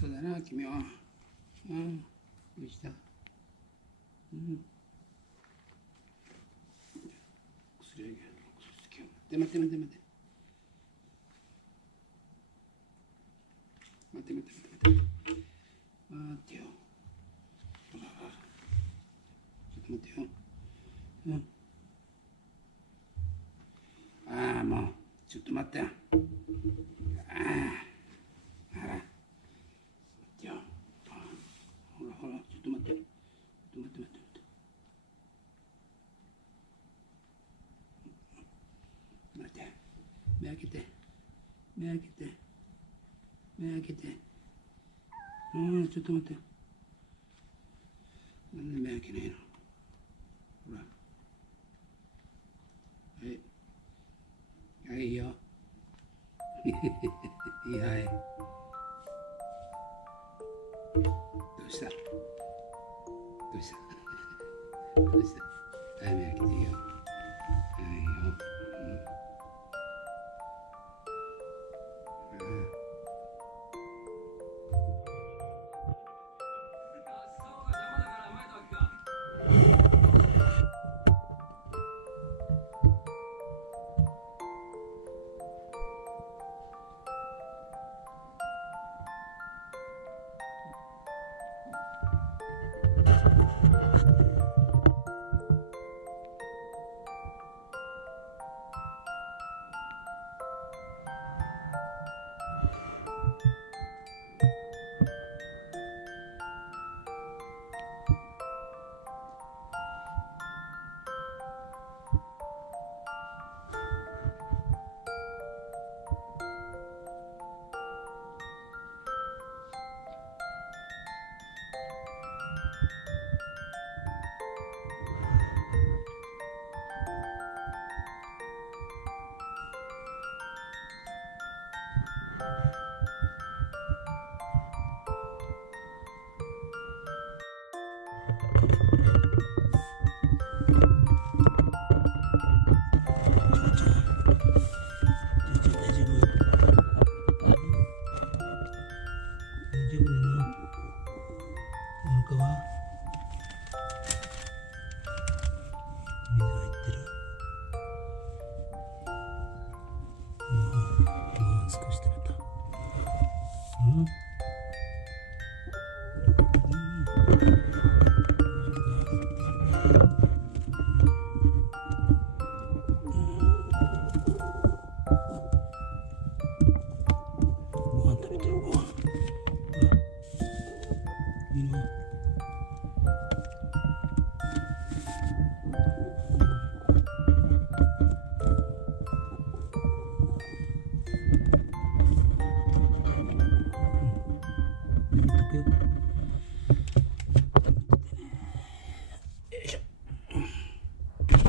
そうだな、君は。うん。どうした？うん。薬あげる。薬つけよう。待って待って待って。待って待って待って待って。待ってよ。ほらほら。ちょっと待ってよ。うん。ああ、もう。ちょっと待ってよ。ああ。あら。待ってよ。ほらほら。ちょっと待って。ちょっと待って待って待って。待って。目開けて。目開けて。目開けて。うん、ちょっと待って。なんで目開けないの？ほら。はい。はい、いいよ。いい、はい。どうした？どうした？どうした？はい、目開けていいよ。はい、いいよ。うん。少し食べた。うん。ご飯食べてる。ご飯。いいな。眠っとくよ。